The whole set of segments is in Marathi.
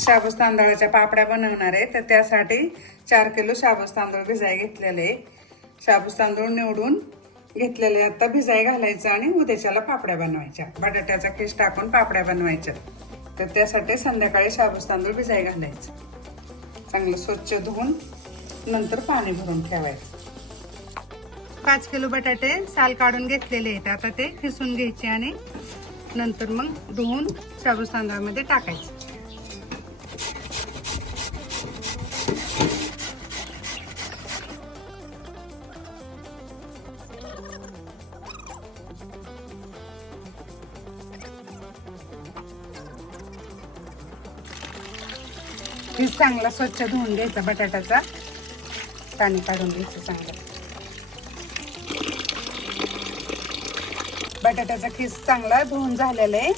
शाबूस तांदळाच्या पापड्या बनवणार आहे. तर त्यासाठी चार किलो शाबूस तांदूळ भिजाय घेतलेले शाबूस तांदूळ निवडून घेतलेले आता भिजाय घालायचं आणि उद्याच्याला पापड्या बनवायच्या. बटाट्याचा किस टाकून पापड्या बनवायच्या. तर त्यासाठी संध्याकाळी शाबूस तांदूळ भिजाय घालायचं. चांगलं स्वच्छ धुवून नंतर पाणी भरून ठेवायचं. पाच किलो बटाटे साल काढून घेतलेले आहेत. आता ते खिसून घ्यायचे आणि नंतर मग धुवून शाबूस तांदळामध्ये टाकायचे. चांगला स्वच्छ धुवून घ्यायचा बटाट्याचा पाणी काढून घ्यायचं चांगलं. बटाट्याचा खीस चांगला धुवून झालेला आहे.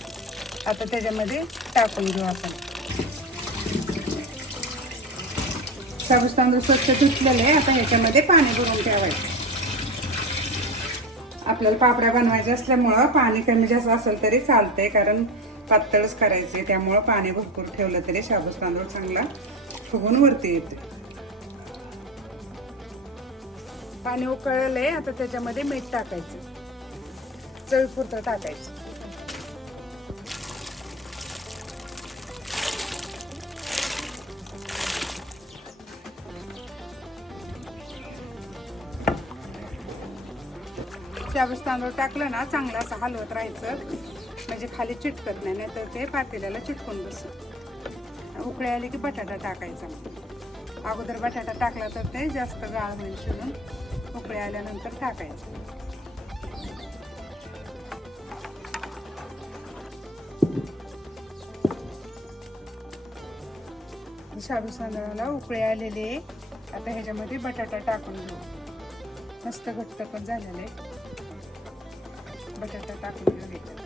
आता त्याच्यामध्ये टाकून घेऊ आपण. साबूस तांदूळ स्वच्छ धुतलेले आहे. आता ह्याच्यामध्ये पाणी भरून ठेवायचं. आपल्याला पापड्या बनवायच्या असल्यामुळं पाणी कमी जास्त असेल तरी चालतंय कारण पातळच करायचे त्यामुळं पाणी भरपूर ठेवलं तरी शाबूस तांदूळ चांगला फुगून वरती येते पाणी उकळलंय आता त्याच्यामध्ये मीठ टाकायचं. चवीपुरतं टाकायचं. शाबूस तांदूळ टाकलं ना चांगला असं हलवत राहायचं. म्हणजे खाली चिटकत नाही नाहीतर ते पातेल्याला चिटकून बसत. उकळे आले की बटाटा टाकायचा. अगोदर बटाटा टाकला तर ते जास्त गाळ होईल शिजून उकळे आल्यानंतर टाकायचं. शाडू तांदळाला उकळी आलेली आता ह्याच्यामध्ये बटाटा टाकून घेऊ. मस्त घट्ट पण झालेलं आहे. बटाटा टाकून घेऊ.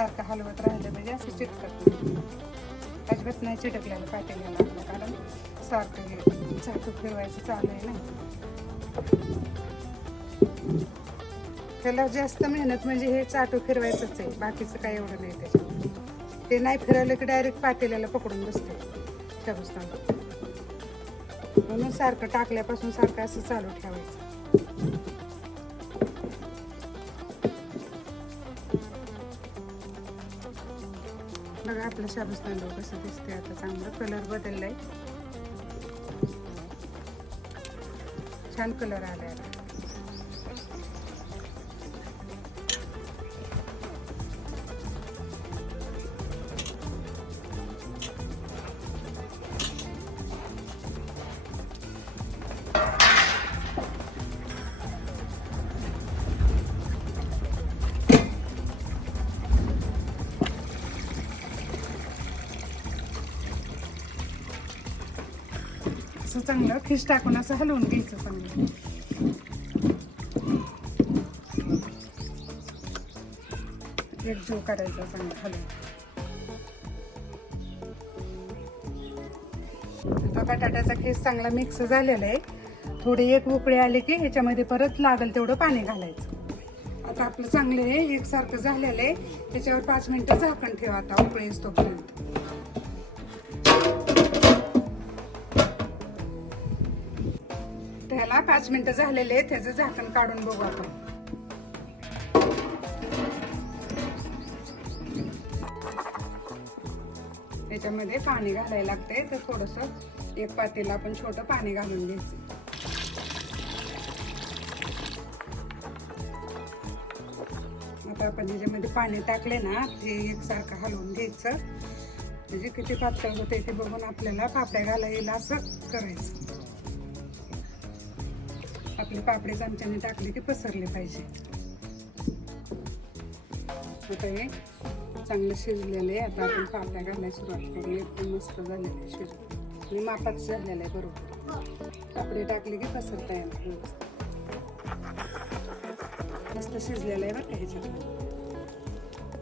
सारखं हलवत राहिलं म्हणजे असं चिटकत नाही. अजिबात नाही चिटकलेलं पातेल्याला आपलं कारण सारखं हे चाकू फिरवायचं चालू आहे ना. त्याला जास्त मेहनत म्हणजे हे चाटू फिरवायचंच आहे बाकीचं काय एवढं नाही त्याच्यात. ते नाही फिरवलं की डायरेक्ट पातेल्याला पकडून बसते त्या म्हणून सारखं टाकल्यापासून सारखं असं चालू ठेवायचं. बघा आपलं शाबूस कसं दिसते आता चांगलं कलर बदललाय छान कलर आलाय आता. असं चांगलं फिश टाकून असं हलवून घ्यायचं चांगलं. एक जीव करायचा चांगला हलवून. आता बटाट्याचा केस चांगला मिक्स झालेला आहे. थोडी एक उकळे आले की ह्याच्यामध्ये परत लागेल तेवढं पाणी घालायचं. आता आपलं चांगलं आहे एकसारखं झालेलं आहे. त्याच्यावर पाच मिनिटं झाकण ठेवा आता उकळे तोपर्यंत. पाच मिनिटं झालेले आहेत त्याचं झाकण काढून बघू आपण. त्याच्यामध्ये पाणी घालायला लागते तर थोडस एक पातेला आपण छोटं पाणी घालून घ्यायचं. आता आपण त्याच्यामध्ये पाणी टाकले ना ते एकसारखं हलवून घ्यायचं. म्हणजे किती पातळ होते ते बघून आपल्याला पापड्या घालायला असं करायचं. आपले पापडे चमच्याने टाकले की पसरले पाहिजे. आता हे चांगलं शिजलेलं आहे. आता आपण पापड्या घालायला सुरुवात करू एकदम मस्त झालेलं आहे शिजून. आणि मापात झालेलं आहे बरोबर. पापडे टाकले की पसरता येणार व्यवस्थित मस्त शिजलेलं आहे बरं का ह्याच्यात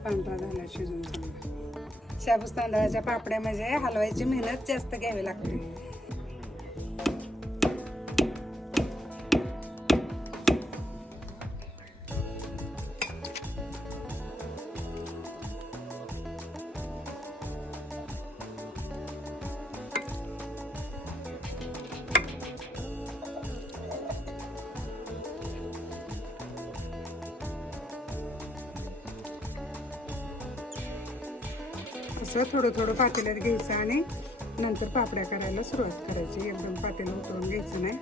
पांढरा झाला शिजून चांगला. शाबूस तांदळाच्या पापड्या म्हणजे हलवायची मेहनत जास्त घ्यावी लागते. असं थोडं थोडं पातेल्यात घ्यायचं आणि नंतर पापड्या करायला सुरुवात करायची. एकदम पातेलं उतरून घ्यायचं नाही.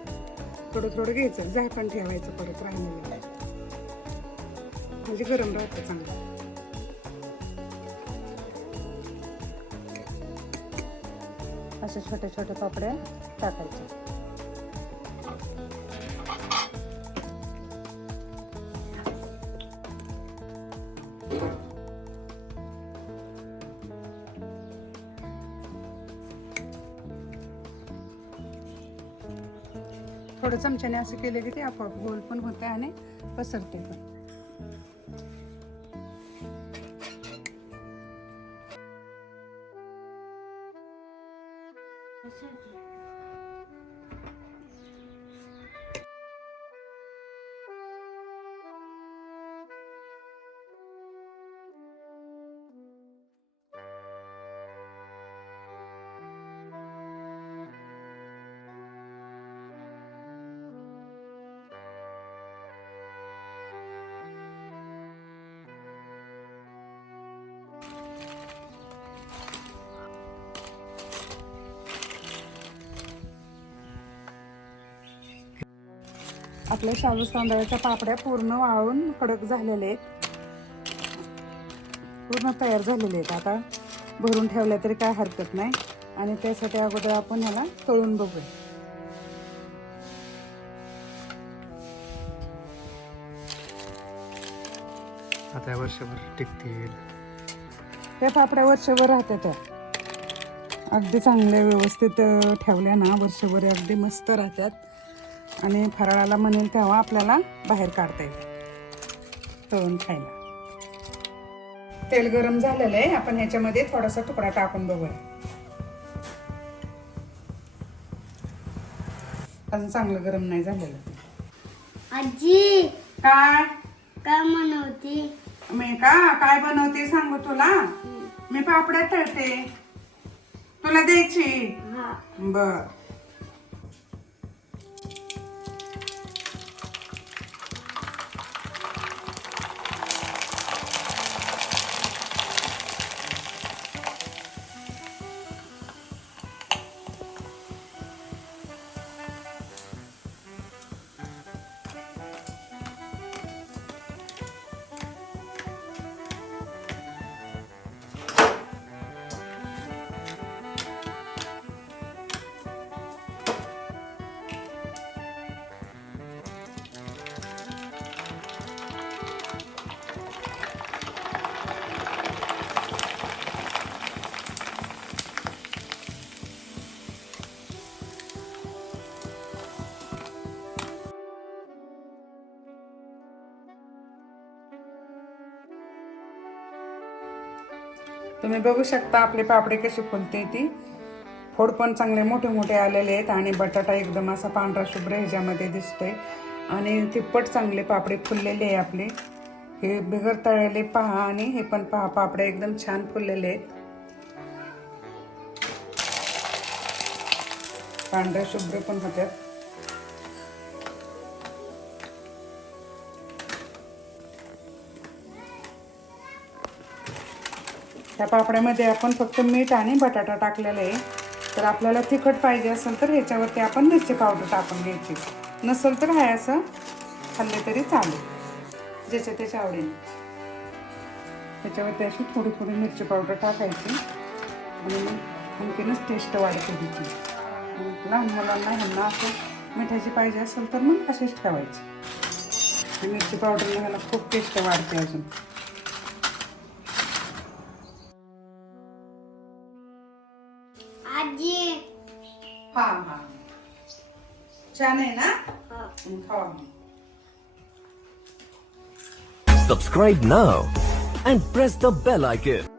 थोडं थोडं घ्यायचं. झाकण ठेवायचं परत राहिलेलं. म्हणजे गरम राहतं चांगलं. अशा छोट्या छोट्या पापड्या टाकायच्या. थोडं चमच्याने असं केलं की ते आपोआप गोल पण होतं आणि पसरते पण. आपल्या शाबू तांदळाच्या पापड्या पूर्ण वाळून कडक झालेले आहेत. पूर्ण तयार झालेले आहेत. आता भरून ठेवल्या तरी काय हरकत नाही. आणि त्यासाठी अगोदर आपण ह्याला तळून बघूया. आता वर्षभर टिकतील. त्या पापड्या वर्षभर राहतात. अगदी चांगल्या व्यवस्थित ठेवल्या ना वर्षभर अगदी मस्त राहतात. आणि फराळाला म्हणेल तेव्हा आपल्याला बाहेर काढता येईल. तळून खायला. तेल गरम झालेलं आहे. आपण ह्याच्यामध्ये थोडासा तुकडा टाकून बघूया. अजून चांगलं गरम नाही झालेलं आजी! काय? काय म्हणवती मी का? काय बनवते सांगू तुला? मी पापड्या तळते. तुला द्यायची? बर. तुम्ही बघू शकता आपले पापडे कसे फुलते ती. फोड पण चांगले मोठे मोठे आलेले आहेत आणि बटाटा एकदम असा पांढरा शुभ्र ह्याच्यामध्ये दिसतोय. आणि तिप्पट चांगले पापडे फुललेले आहे आपले. हे बिगर तळलेले पहा आणि हे पण पहा पापडे एकदम छान फुललेले आहेत. पांढरे शुभ्र पण होत्यात. त्या पापड्यामध्ये आपण फक्त मीठ आणि बटाटा टाकलेला आहे. तर आपल्याला तिखट पाहिजे असेल तर ह्याच्यावरती आपण मिरची पावडर टाकून घ्यायची. नसेल तर आहे असं खाल्ले तरी चालेल. ज्याच्या त्याच्या आवडीने. त्याच्यावरती अशी थोडी थोडी मिरची पावडर टाकायची. आणि मग आणखीनच टेस्ट वाढते तिची. लहान मुलांना ह्यांना असं मिठाची पाहिजे असेल तर मग अशीच ठेवायची. मिरची पावडरने ह्याला खूप टेस्ट वाढते अजून. हा हा छान आहे ना हा खावा मग. Subscribe now and press the bell icon.